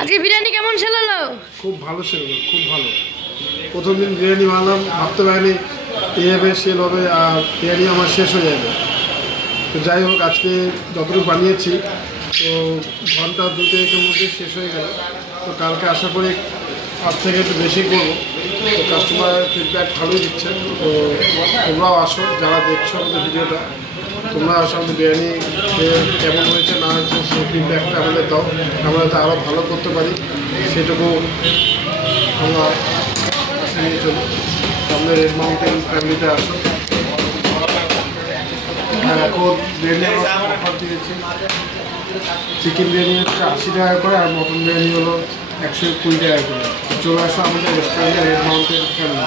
আজকে বিরিয়ানি কেমন ছিল? খুব ভালো ছিল, খুব ভালো। প্রথম দিন বিরিয়ানি বানালাম, ভাবতে পারিনি এইভাবে সেল হবে আর বিরিয়ানি আমার শেষ হয়ে যাবে। তো যাই হোক, আজকে যতটুকু বানিয়েছি তো ঘন্টা 2-3 মধ্যে শেষ হয়ে গেল। তো কালকে আশা করি তার থেকে একটু বেশি করবো। তো কাস্টমার ফিডব্যাক ভালোই দিচ্ছে। তো তোমরাও আসো, যারা দেখছো আমাদের ভিডিওটা, তোমরা আসো, আমাদের বিরিয়ানি কেমন হয়েছে না হয়েছে সেই ফিডব্যাকটা আমাদের দাও। আমরা যাতে আরও ভালো করতে পারি সেটুকু আমরা নিয়ে চলি। আমাদের রেড মাউন্টেন ফ্যামিলিতে আসো। আর এখন বিরিয়ানি অফার দিয়েছি। চিকেন বিরিয়ানি হচ্ছে 80 টাকা করে, আর মটন বিরিয়ানি হলো 120 টাকা করে। চলে আসো আমাদের রেস্টুরেন্টে, রেড মাউন্টেন ফ্যামিলি।